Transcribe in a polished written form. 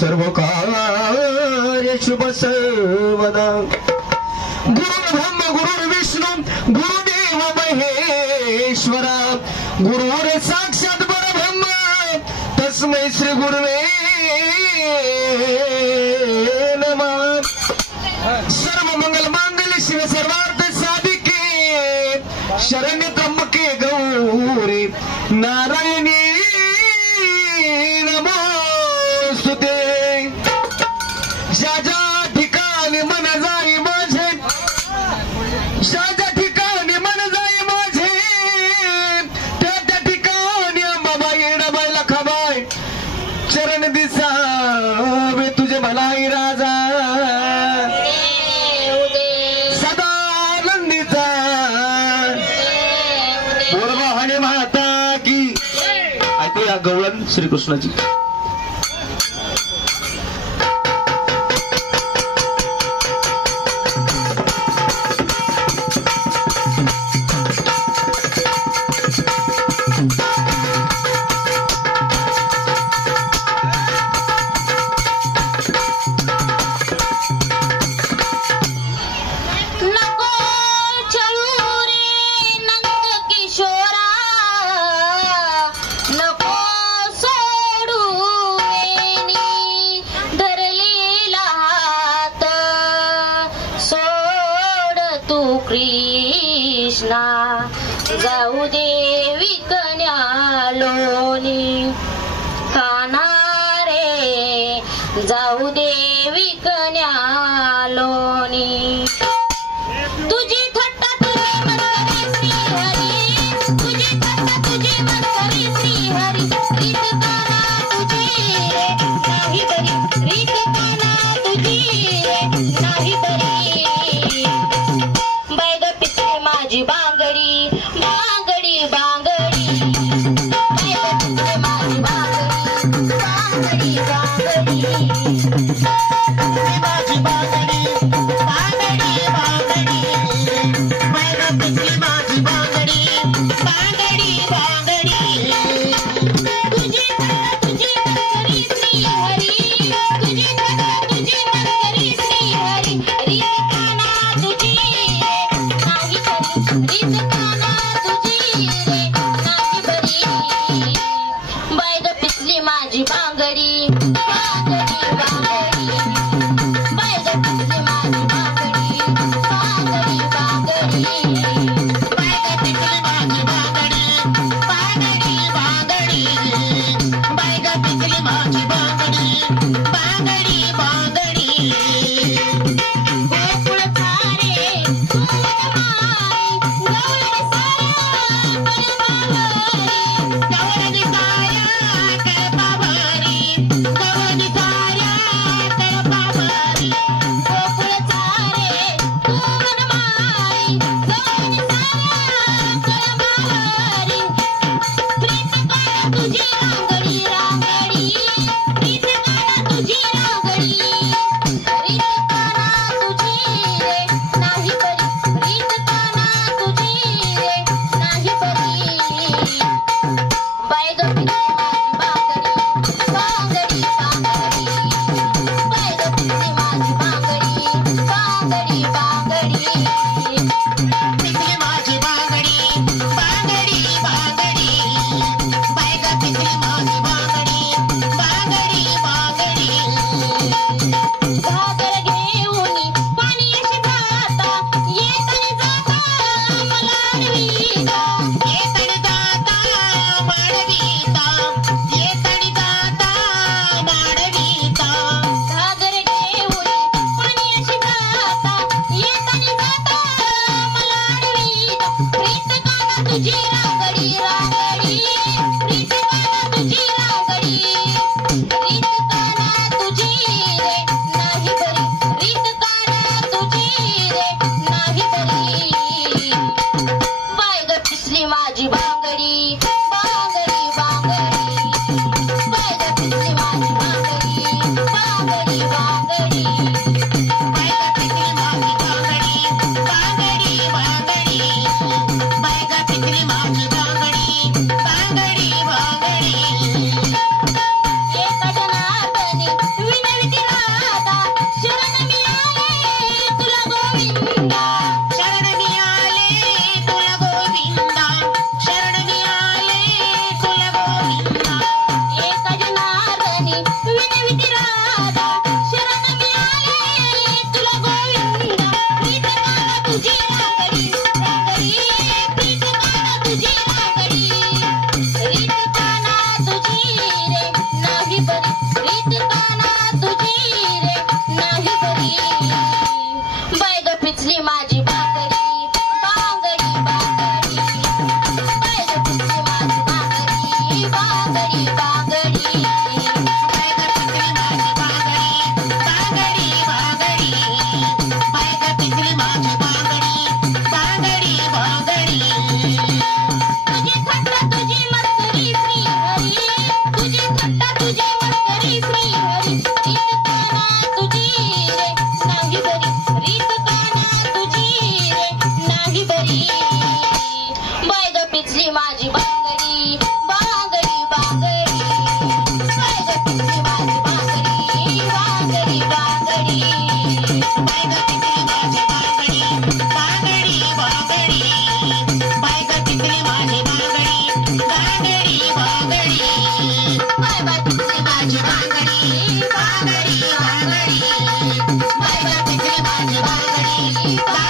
सर्व कार्य शुभ सर्वदा गुरु ब्रह्म गुरु विष्णु गुरुदेव महेश्वरा गुरुर साक्षात परब्रह्म तस्मै श्री गुरुवे नमः। सर्व मंगल मांगल्य शिव सर्वार्थ साधिके शरण्य त्र्यंबके गौरी नारायणी नमोस्तुते। ज्या ज्या ठिकाणी मन जाई माझे ज्या ज्या ठिकाणी मन जाई माझे त्या त्या ठिकाणी अंबाबाई येडाबाई लखाबाई चरण दिसावे तुझे भलाई राजा सदा आनंदीचा बोलवा हणे माता की। ऐकूया गवळण श्रीकृष्णाची। कृष्णा जाऊ दे विकण्यालोनी काना रे जाऊ दे विकण्यालोनी तुझी थट्टा तुझी मनकरी श्री हरी तुझी थट्टा तुझी मनकरी श्री हरी रीत काना तुझी रे नाही बरी रीत काना तुझी रे नाही बरी माझी बांगडी बांगडी बांगडी माझी बांगडी बांगडी बांगडी माझी बांगडी बांगडी बांगडी माझी बांगडी बांगडी बांगडी तुझी तुझी मनकरी श्री हरी तुझी तुझी मनकरी श्री हरी रीत काना तुझी रीत काना तुझी रे नाही बरी बाय ग पिसली माझी बांगडी बांगडी बांगडी बाय ग पिसली माझी बांगडी बांगडी बांगडी बाय ग पिसली माझी बांगडी बांगडी बांगडी बाय ग पिसली माझी बांगडी बांगडी बांगडी गोकुळ सारे बांगडी रे